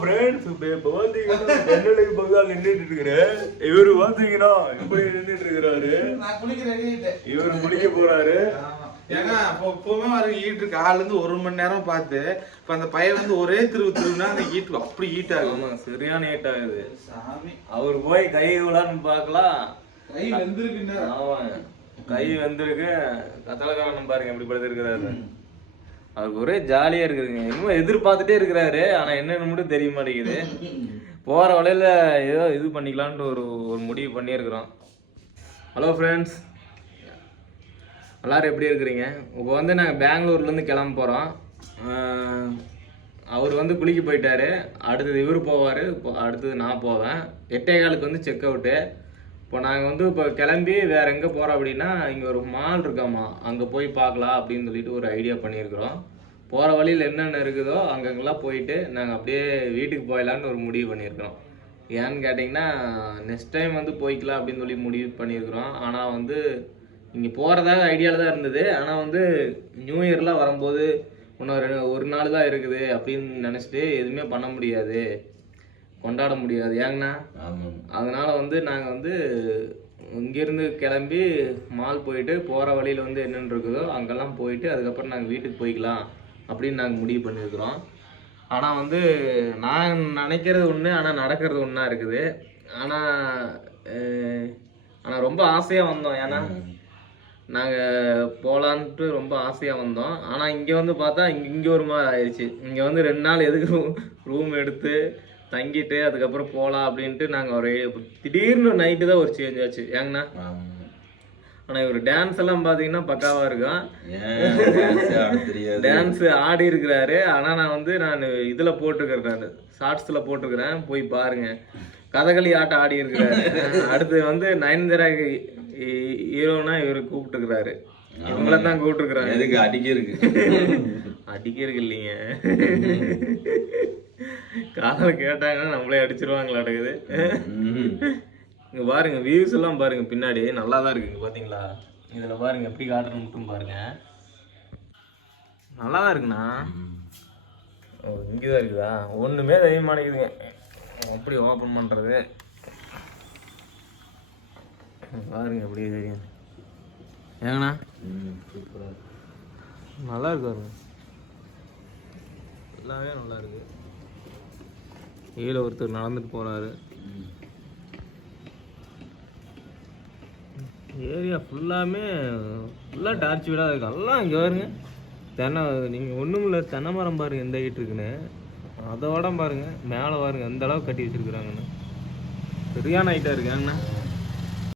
Friends இப்போ பார்த்தீங்கன்னா ஜன்னலுக்கு பக்கத்தில் நின்றுட்டு இருக்கிறேன் இவரு பார்த்தீங்கன்னா இப்படி நின்றுட்டு இருக்கிறாரு. இவரு குளிக்க போறாரு. ஏன்னா இப்போ எப்பவுமே வர ஈட்டு காலைல இருந்து ஒரு மணி நேரம் பார்த்து இப்ப அந்த பையன் வந்து ஒரே திருவு திருவுனா அந்த ஈட்டு அப்படி ஈட் ஆகும் சரியான ஏட் ஆகுது. சாமி. அவர் போய் கை விடான்னு பார்க்கலாம். கை வெந்திருக்குன்னா ஆமா. கை வந்திருக்கு. கத்தலக்காரன் பாருங்க எப்படி படுத்திருக்கிறாரு. அவருக்கு ஒரே ஜாலியா இருக்குதுங்க. இன்னும் எதிர்பார்த்துட்டே இருக்கிறாரு. ஆனா என்னன்னு மட்டும் தெரிய மாட்டேங்குது. போற வழியில ஏதோ இது பண்ணிக்கலான்ட்டு ஒரு ஒரு முடிவு பண்ணியிருக்கிறோம். ஹலோ ஃப்ரெண்ட்ஸ் எல்லாரும் எப்படி இருக்கிறீங்க? இப்போ வந்து நாங்கள் பெங்களூர்லேருந்து கிளம்ப போகிறோம் அவர் வந்து குளிக்க போயிட்டாரு. அடுத்தது இவர் போவார். அடுத்தது நான் போவேன். எட்டே காலுக்கு வந்து செக் அவுட்டு இப்போ நாங்கள் வந்து இப்போ கிளம்பி வேற எங்கே போகிறோம் அப்படின்னா இங்கே ஒரு மால் இருக்காமா அங்கே போய் பார்க்கலாம் அப்படின்னு சொல்லிட்டு ஒரு ஐடியா பண்ணியிருக்கிறோம். போகிற வழியில் என்னென்ன இருக்குதோ அங்கங்கெல்லாம் போயிட்டு நாங்கள் அப்படியே வீட்டுக்கு போயிடலான்னு ஒரு முடிவு பண்ணியிருக்கிறோம். ஏன்னு கேட்டிங்கன்னா நெக்ஸ்ட் டைம் வந்து போய்க்கலாம் அப்படின்னு சொல்லி முடிவு பண்ணியிருக்கிறோம். ஆனால் வந்து இங்கே போகிறதாக ஐடியாவில் தான் இருந்தது. ஆனால் வந்து நியூ இயர்லாம் வரும்போது இன்னும் ஒரு நாள் தான் இருக்குது அப்படின்னு நினச்சிட்டு எதுவுமே பண்ண முடியாது. கொண்டாட முடியாது ஏங்கண்ணா? அதனால வந்து நாங்கள் வந்து இங்கேருந்து கிளம்பி மால் போயிட்டு போகிற வழியில் வந்து என்னென்ன இருக்குதோ அங்கெல்லாம் போயிட்டு அதுக்கப்புறம் நாங்கள் வீட்டுக்கு போய்க்கலாம் அப்படின்னு நாங்கள் முடிவு பண்ணியிருக்கிறோம். ஆனால் வந்து நான் நினைக்கிறது ஒன்று ஆனால் நடக்கிறது ஒன்றா இருக்குது. ஆனால் ஆனால் ரொம்ப ஆசையாக வந்தோம் ஏன்னா நாங்கள் போகலான்ட்டு ரொம்ப ஆசையாக வந்தோம். ஆனால் இங்கே வந்து பார்த்தா இங்கே இங்கே ஒரு மாதிரி ஆயிடுச்சு. இங்கே வந்து ரெண்டு நாள் எதுக்கு ரூம் எடுத்து தங்கிட்டு அதுக்கப்புறம் போகலாம் அப்படின்ட்டு நாங்கள் ஒரு திடீர்னு நைட்டு தான் ஒரு சேஞ்ச் ஆச்சு. ஏங்கண்ணா? ஆனால் இவர் டான்ஸ் எல்லாம் பார்த்தீங்கன்னா பக்காவாக இருக்கும் டான்ஸ் ஆடி இருக்கிறாரு. ஆனால் நான் வந்து நான் இதில் போட்டிருக்கிறேன் நான். ஷார்ட்ஸில் போட்டிருக்கிறேன். போய் பாருங்க. கதகளி ஆட்டம் ஆடி இருக்கிறாரு. அடுத்து வந்து நயன்தாரா ஹீரோனா இவர் கூப்பிட்டுருக்கிறாரு இவங்கள தான் கூப்பிட்டுருக்குறாங்க எதுக்கு? அடிக்க இருக்கு அடிக்கிறது இல்லைங்க. காதல் கேட்டாங்கன்னா நம்மளே அடிச்சிருவாங்களாட்டுக்குது. இங்க பாருங்க வியூஸ் எல்லாம் பாருங்க பின்னாடி. நல்லா தான் இருக்குங்க பாத்தீங்களா? இதுல பாருங்க எப்படி காட்டுறது மட்டும் பாருங்க. நல்லா தான் இருக்குண்ணா ஓ இங்கே தான் இருக்குதா? ஒன்றுமே தெரிய மாட்டேங்குதுங்க. எப்படி ஓப்பன் பண்ணுறது பாருங்க எப்படி தெரியும் ஏங்கண்ணா? நல்லா இருக்கு பாருங்க. எல்லாமே நல்லா இருக்கு. கீழே ஒருத்தர் நடந்துட்டு போகிறாரு ஏரியா ஃபுல்லாமே ஃபுல்லாக டார்ச் வீடாக இருக்கு. எல்லாம் இங்கே பாருங்க. தென்னை நீங்கள் ஒன்றும் இல்லை தென்னை மரம் பாருங்கள் எந்த ஹைட் இருக்குன்னு. அதோட பாருங்க மேலே பாருங்கள் எந்த அளவுக்கு கட்டி வச்சுருக்குறாங்கண்ணா சரியான ஹைட்டாக இருக்காங்கண்ணா